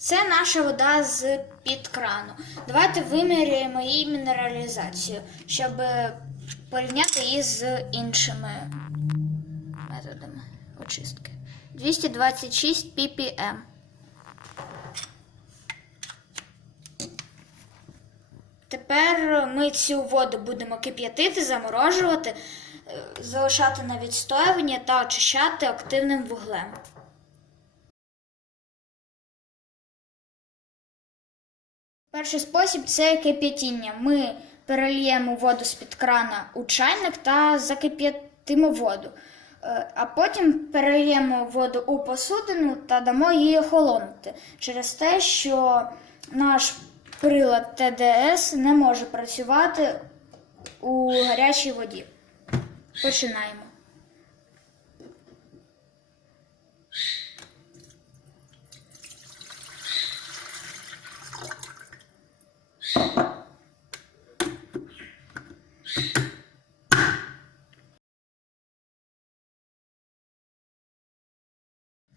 Це наша вода з під крану. Давайте виміряємо її мінералізацію, щоб порівняти її з іншими методами очистки. 226 ppm. Тепер ми цю воду будемо кип'ятити, заморожувати, е, залишати на відстоювання та очищати активним вуглем. Перший спосіб це кип'ятіння. Ми перельємо воду з-під крана у чайник та закип'ятимо воду. Е, А потім перельємо воду у посудину та дамо їй охолонути через те, що наш прилад ТДС не може працювати у гарячій воді. Починаємо.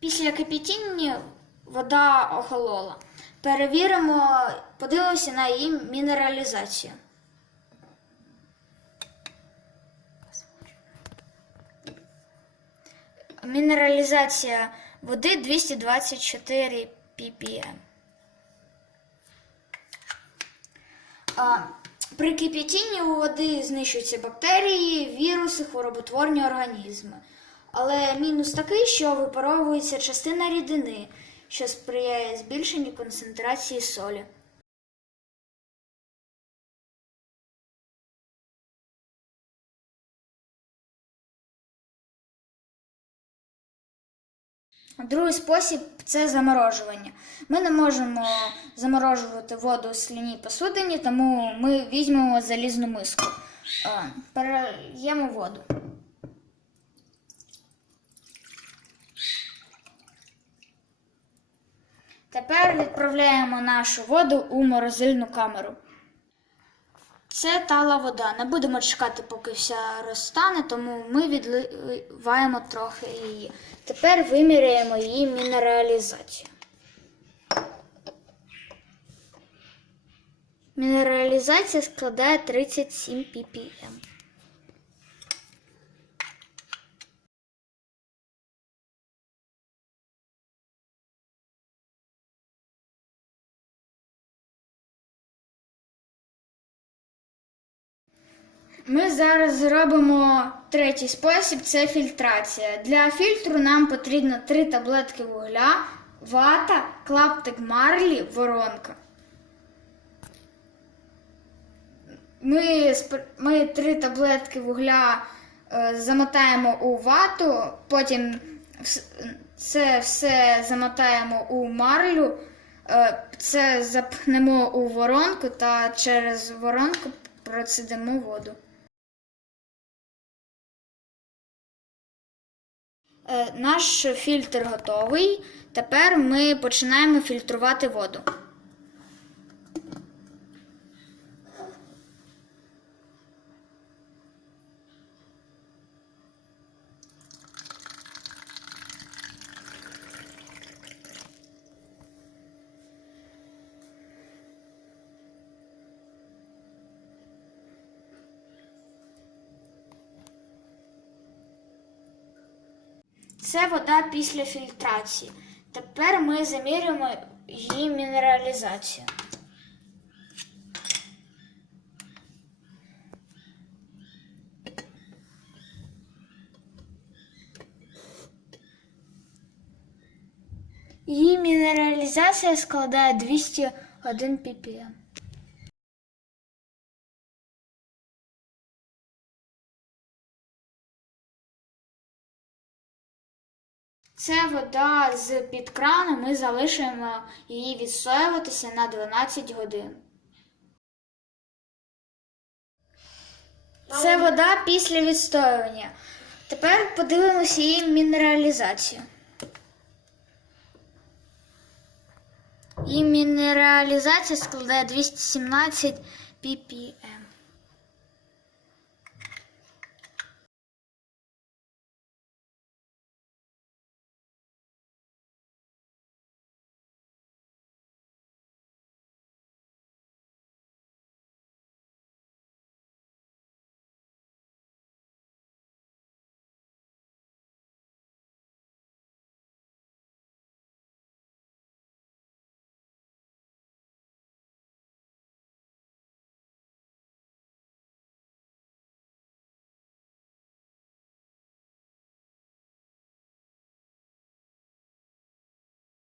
Після кипятіння вода охолола. Перевіримо, подивимося на її мінералізацію. Мінералізація води 224 ppm. А, При кип'ятінні у води знищуються бактерії, віруси, хвороботворні організми. Але мінус такий, що випаровується частина рідини, що сприяє збільшенню концентрації солі. Другий спосіб це заморожування. Ми не можемо заморожувати воду у сліній посудині, тому ми візьмемо залізну миску. Е, Перельємо воду. Тепер відправляємо нашу воду у морозильну камеру. Це тала вода. Не будемо чекати, поки вся розтане, тому ми відливаємо трохи її. Тепер виміряємо її мінералізацію. Мінералізація складає 37 ppm. Ми зараз зробимо третій спосіб це фільтрація. Для фільтру нам потрібно три таблетки вугля, вата, клаптик марлі, воронка. Ми, ми три таблетки вугля е, замотаємо у вату, потім це все замотаємо у марлю, е, це запхнемо у воронку та через воронку процедимо воду. Наш фільтр готовий. Тепер ми починаємо фільтрувати воду. Це вода після фільтрації. Тепер ми замірюємо її мінералізацію. Її мінералізація складає 201 ppm. Це вода з під крану, ми залишимо її відстоюватися на 12 годин. Це вода після відстоювання. Тепер подивимося її мінералізацію. Її мінералізація складає 217 ppm.